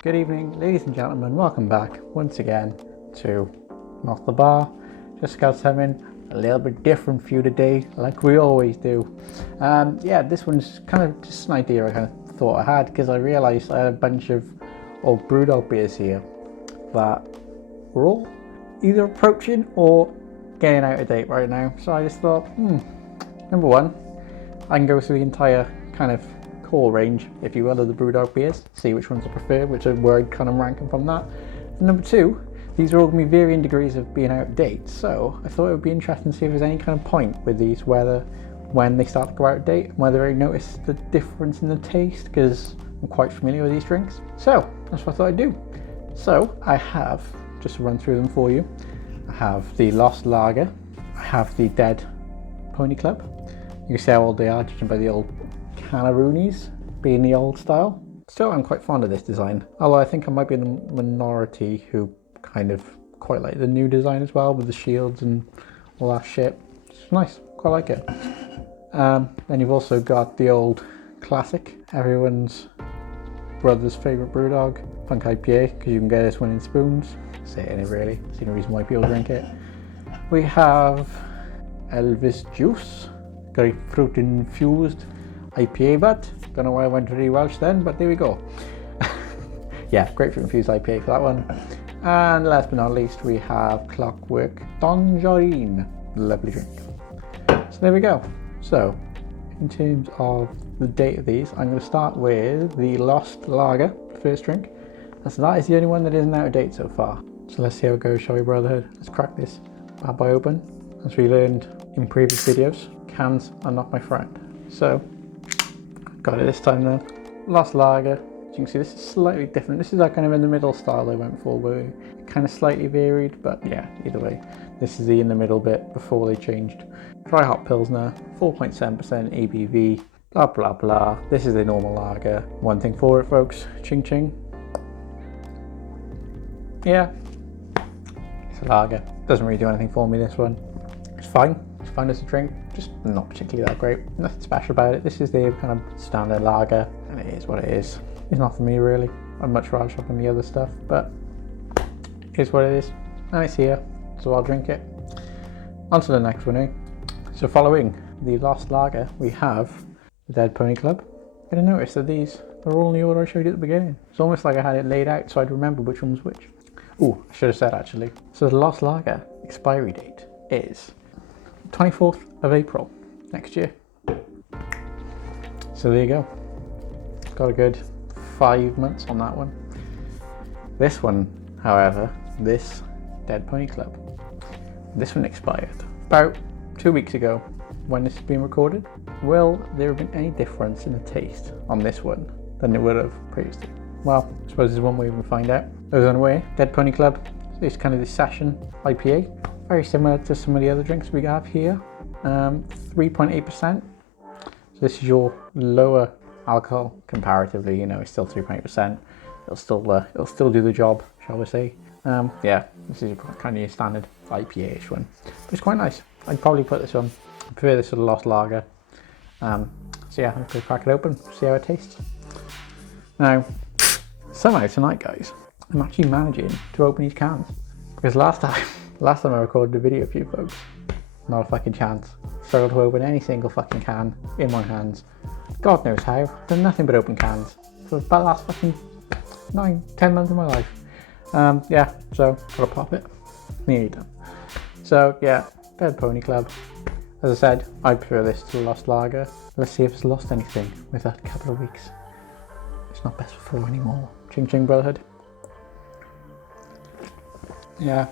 Good evening, ladies and gentlemen. Welcome back once again to Not the Bar. Just got something a little bit different for you today, like we always do. Yeah, this one's kind of just an idea I kind of thought I had because I realised I had a bunch of old Brewdog beers here that were all either approaching or getting out of date right now. So I just thought, number one, I can go through the entire kind of core range, if you will, of the Brewdog beers, see which ones I prefer, which are where I'd kind of rank them from that. And number two, these are all going to be varying degrees of being out of date, so I thought it would be interesting to see if there's any kind of point with these, when they start to go out of date, whether I notice the difference in the taste, because I'm quite familiar with these drinks. So that's what I thought I'd do. So I have, just to run through them for you, I have the Lost Lager, I have the Dead Pony Club. You can see how old they are, judging by the old Canaroonies being the old style. Still, I'm quite fond of this design, although I think I might be in the minority who kind of quite like the new design as well, with the shields and all that shit. It's nice, quite like it. Then you've also got the old classic, everyone's brother's favourite Brewdog, Punk IPA, because you can get this one in spoons. Say it in it really, it's the only reason why people drink it. We have Elvis Juice, grapefruit infused IPA, but don't know why I went really Welsh then, but there we go. Yeah, grapefruit infused IPA for that one. And last but not least, we have Clockwork Tangerine, lovely drink. So there we go. So in terms of the date of these, I'm going to start with the Lost Lager, first drink. And so that is the only one that isn't out of date so far. So let's see how it goes, shall we, Brotherhood? Let's crack this bad boy open. As we learned in previous videos, cans are not my friend. So got it this time then. Lost Lager. As you can see, this is slightly different. This is that kind of in the middle style they went for, where it kind of slightly varied, but yeah, either way. This is the in the middle bit before they changed. Dry hop Pilsner, 4.7% ABV, blah blah blah. This is the normal lager. One thing for it, folks, Ching Ching. Yeah, it's a lager. Doesn't really do anything for me, this one. It's fine. It's fine as a drink, just not particularly that great. Nothing special about it. This is the kind of standard lager, and it is what it is. It's not for me really. I'd much rather shop on the other stuff, but it is what it is. And it's here, so I'll drink it. On to the next one, eh? So following the Lost Lager, we have the Dead Pony Club. I didn't notice that these are all in the order I showed you at the beginning. It's almost like I had it laid out so I'd remember which one was which. Ooh, I should have said actually. So the Lost Lager expiry date is 24th of April next year. So there you go. Got a good 5 months on that one. This one, however, this Dead Pony Club, this one expired about 2 weeks ago when this is being recorded. Will there have been any difference in the taste on this one than it would have previously? Well, I suppose there's one way we can find out. Goes on away. Dead Pony Club is kind of the session IPA. Very similar to some of the other drinks we have here. 3.8%. So this is your lower alcohol comparatively. You know, it's still 3.8%. It'll still do the job, shall we say? Yeah, this is kind of your standard IPA-ish one, but it's quite nice. I'd probably put this on. I prefer this to the Lost Lager. So yeah, I'm gonna crack it open, see how it tastes. Now, somehow tonight, guys, I'm actually managing to open these cans because last time I recorded a video for you folks, not a fucking chance. Struggled to open any single fucking can in my hands. God knows how. I've done nothing but open cans for about the last fucking 9-10 months of my life. Yeah, so gotta pop it. Nearly done. So yeah, Dead Pony Club. As I said, I prefer this to the Lost Lager. Let's see if it's lost anything with that couple of weeks. It's not best before anymore. Ching Ching, Brotherhood. Yeah,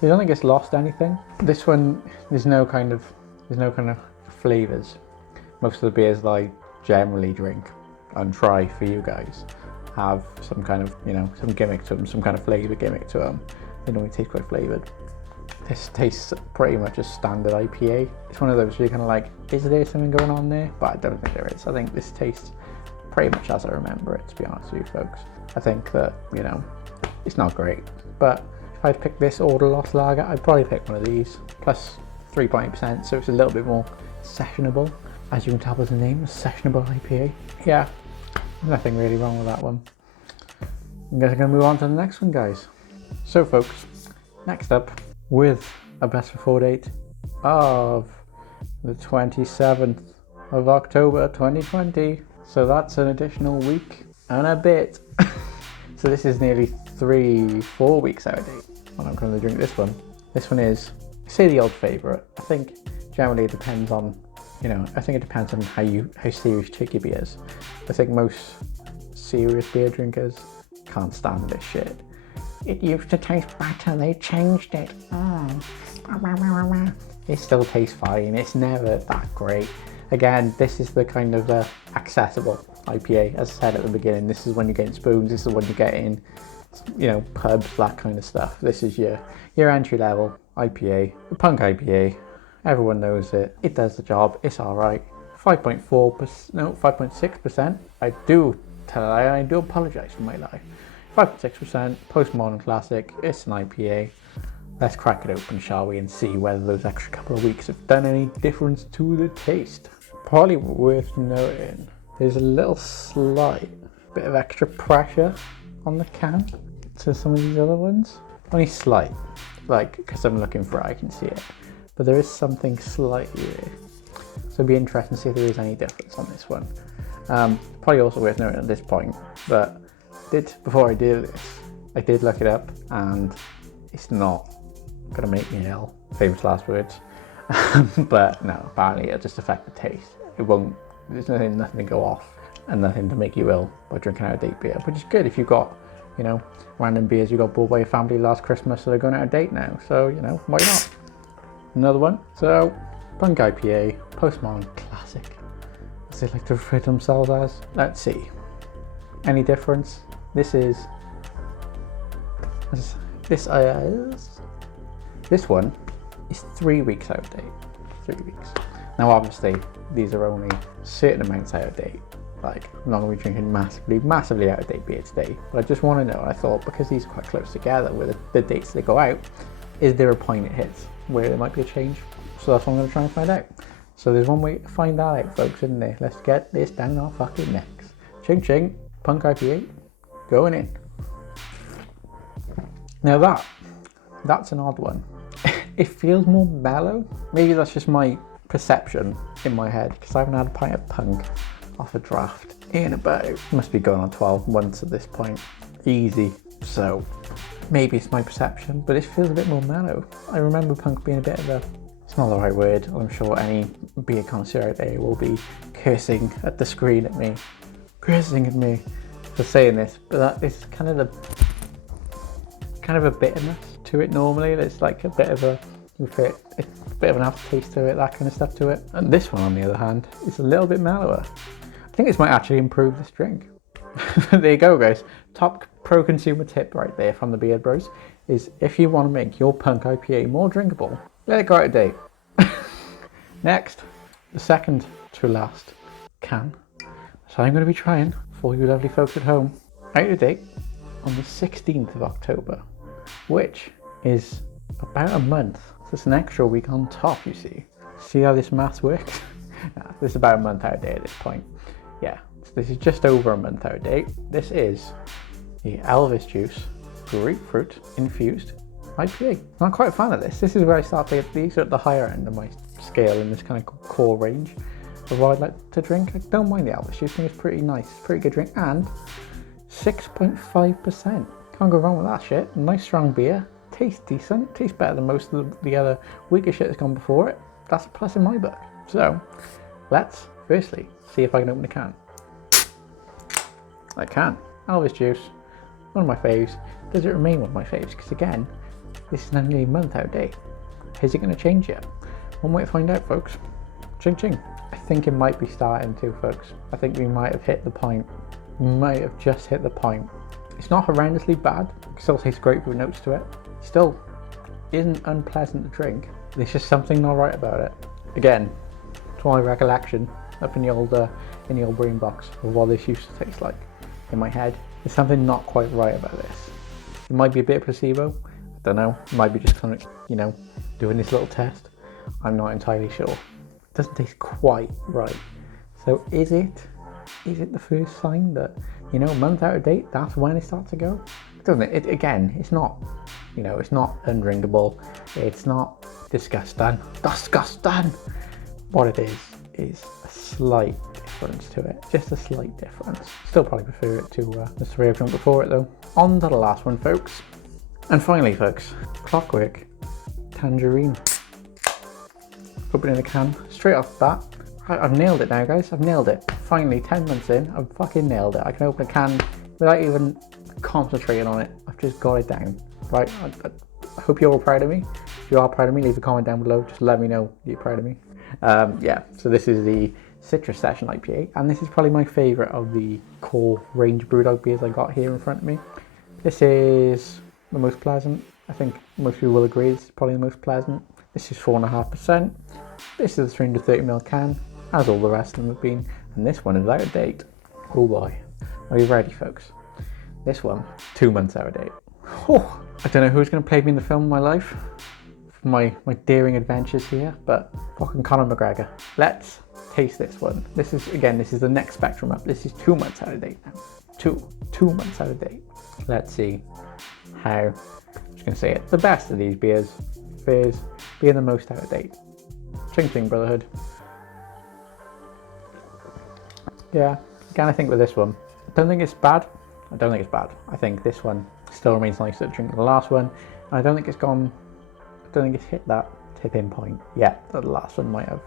so I don't think it's lost anything. This one, there's no kind of flavours. Most of the beers that I generally drink and try for you guys have some kind of, some gimmick to them, some kind of flavour gimmick to them. They normally taste quite flavoured. This tastes pretty much a standard IPA. It's one of those where you're kind of like, is there something going on there? But I don't think there is. I think this tastes pretty much as I remember it, to be honest with you folks. I think that, it's not great. But if I'd pick this or the Lost Lager, I'd probably pick one of these. Plus 3.8%, so it's a little bit more sessionable. As you can tell by the name, a sessionable IPA. Yeah, nothing really wrong with that one. I guess I'm going to move on to the next one, guys. So folks, next up, with a best before date of the 27th of October 2020. So that's an additional week and a bit. So this is nearly 3-4 weeks out of date when I'm going to drink this one. This one is, say, the old favourite. I think generally it depends on, I think it depends on how serious cheeky beer is. I think most serious beer drinkers can't stand this shit. It used to taste better, they changed it. It still tastes fine, it's never that great. Again, this is the kind of accessible IPA. As I said at the beginning, this is when you're getting spoons, this is when you're getting, pubs, that kind of stuff. This is your entry level IPA, the punk IPA. Everyone knows it. It does the job. It's all right. 5.6%. I do apologize for my lie. 5.6%, postmodern classic. It's an IPA. Let's crack it open, shall we, and see whether those extra couple of weeks have done any difference to the taste. Probably worth noting, there's a little slight bit of extra pressure on the can to some of these other ones. Only slight, because I'm looking for it, I can see it. But there is something slightly there. So it'd be interesting to see if there is any difference on this one. Probably also worth noting at this point, but before I did this, I did look it up, and it's not gonna make me ill. Famous last words. But no, apparently it'll just affect the taste. It won't. There's nothing to go off, and nothing to make you ill by drinking out of date beer, which is good if you've got, random beers you got bought by your family last Christmas, so they're going out of date now. So why not? Another one. So punk IPA, postmodern classic, as they like to refer to themselves as. Let's see. Any difference? This one is 3 weeks out of date. 3 weeks. Now obviously these are only certain amounts out of date. I'm not going to be drinking massively out of date beer today. But I just want to know, I thought, because these are quite close together with the dates they go out, is there a point it hits where there might be a change? So that's what I'm going to try and find out. So there's one way to find that out, folks, isn't there? Let's get this down our fucking necks. Ching Ching, punk IPA, going in. Now that's an odd one. It feels more mellow. Maybe that's just my perception in my head, because I haven't had a pint of punk off a draft in about, must be going on 12 months at this point. Easy. So maybe it's my perception, but it feels a bit more mellow. I remember punk being a bit of a, it's not the right word. I'm sure any beer connoisseur out there will be cursing at the screen at me. Cursing at me for saying this, but that is kind of a bitterness to it normally. There's a bit of a bit of an aftertaste to it, that kind of stuff to it. And this one, on the other hand, is a little bit mellower. I think this might actually improve this drink. There you go, guys. Top pro consumer tip right there from the Beard Bros is, if you want to make your punk IPA more drinkable, let it go out of date. Next, the second to last can. So I'm going to be trying, for you lovely folks at home, out of date on the 16th of October, which is about a month. So it's an extra week on top, you see. See how this maths works? Nah, this is about a month out of date at this point. Yeah, so this is just over a month out of date. This is the Elvis Juice Grapefruit Infused IPA. I'm quite a fan of this. This is where I start to get, these are at the higher end of my scale in this kind of core range of what I'd like to drink. I don't mind the Elvis Juice. I think it's pretty nice, pretty good drink, and 6.5%. Can't go wrong with that shit. Nice strong beer. Tastes decent. Tastes better than most of the other weaker shit that's gone before it. That's a plus in my book. So let's firstly see if I can open the can. I can. Elvis Juice, one of my faves. Does it remain one of my faves? Because again, this is only a month out of date. Is it going to change yet? One way to find out, folks. Ching Ching. I think it might be starting to, folks. I think we might have hit the point. We might have just hit the point. It's not horrendously bad. It still tastes great with notes to it. Still isn't unpleasant to drink. There's just something not right about it. Again, to my recollection, up in the old brain box of what this used to taste like in my head, there's something not quite right about this. It might be a bit of placebo. I don't know. It might be just kind of, doing this little test. I'm not entirely sure. It doesn't taste quite right. So is it is it the first sign that, you know, month out of date, that's when it starts to go? Doesn't it? Again, it's not, you know, it's not undrinkable. It's not disgusting. Disgusting! What it is a slight difference to it. Just a slight difference. Still probably prefer it to the 3 I've drunk before it though. On to the last one, folks. And finally, folks, Clockwork Tangerine. Opening the can straight off the bat. I've nailed it now, guys. I've nailed it. Finally, 10 months in, I've fucking nailed it. I can open a can without even concentrating on it. I've just got it down. Right? I hope you're all proud of me. If you are proud of me, leave a comment down below. Just let me know you're proud of me. Yeah, so this is the Citrus Session IPA, and this is probably my favourite of the core range Brewdog beers I got here in front of me. This is the most pleasant. I think most people will agree it's probably the most pleasant. This is 4.5%. This is a 330ml can, as all the rest of them have been, and this one is out of date. Oh boy. Are you ready, folks? This one, 2 months out of date. Oh, I don't know who's going to play me in the film of my life, for my daring adventures here, but fucking Conor McGregor. Let's taste this one. This is the next spectrum up. This is 2 months out of date now. Two months out of date. Let's see how, I'm just going to say it, the best of these beers fares being the most out of date. Ching Ching Brotherhood. Yeah, again I think with this one, I don't think it's bad. I think this one still remains nicer to drink than the last one. And I don't think it's hit that tipping point yet that the last one might have.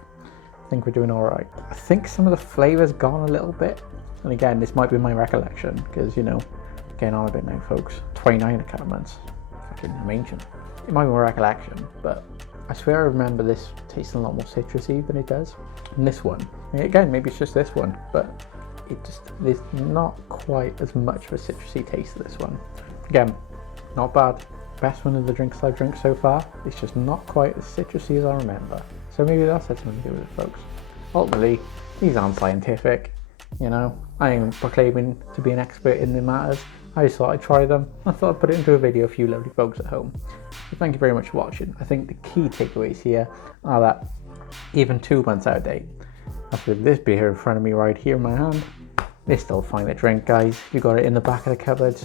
I think we're doing alright. I think some of the flavour's gone a little bit. And again, this might be my recollection, because, you know, getting on a bit now, folks. 29 a couple of months. Fucking I'm ancient. It might be my recollection, but I swear I remember this tasting a lot more citrusy than it does. And this one, again, maybe it's just this one, but there's not quite as much of a citrusy taste to this one. Again, not bad. Best one of the drinks I've drunk so far. It's just not quite as citrusy as I remember. So maybe that's something to do with it, folks. Ultimately, these aren't scientific, you know. I ain't proclaiming to be an expert in the matters. I just thought I'd try them. I thought I'd put it into a video for you lovely folks at home. So thank you very much for watching. I think the key takeaways here are that even 2 months out of date, after this beer in front of me right here in my hand, they still fine to drink, guys. You got it in the back of the cupboard.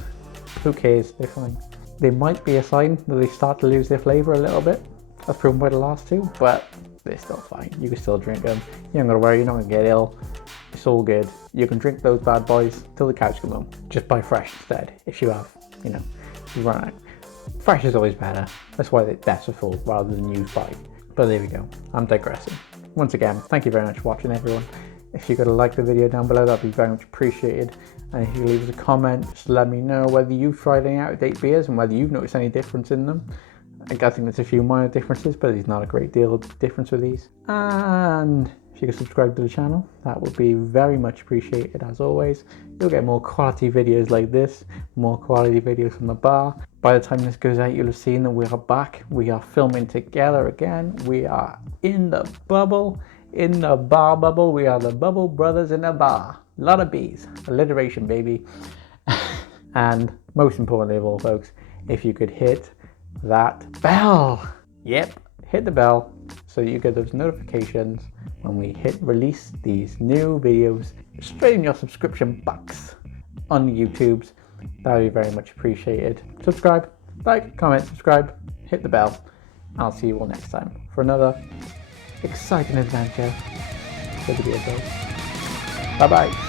Who cares? They're fine. They might be a sign that they start to lose their flavour a little bit. That's proven by the last two, but they're still fine. You can still drink them. You ain't gonna worry, you're not gonna get ill. It's all good. You can drink those bad boys till the cows come home. Just buy fresh instead, if you have, you know, you run out. Fresh is always better. That's why that's a full rather than used by. But there we go. I'm digressing. Once again, thank you very much for watching, everyone. If you could like the video down below, that'd be very much appreciated. And if you leave us a comment, just let me know whether you've tried any out-of-date beers and whether you've noticed any difference in them. I think there's a few minor differences, but there's not a great deal of difference with these. And if you could subscribe to the channel, that would be very much appreciated as always. You'll get more quality videos like this, more quality videos from the bar. By the time this goes out, you'll have seen that we are back. We are filming together again. We are in the bubble. In the bar bubble, we are the Bubble Brothers in the bar. A lot of B's, alliteration, baby. And most importantly of all, folks, if you could hit that bell. Yep, hit the bell so you get those notifications when we release these new videos straight in your subscription box on the YouTubes. That would be very much appreciated. Subscribe, like, comment, subscribe, hit the bell. I'll see you all next time for another exciting adventure with the beer. Bye bye.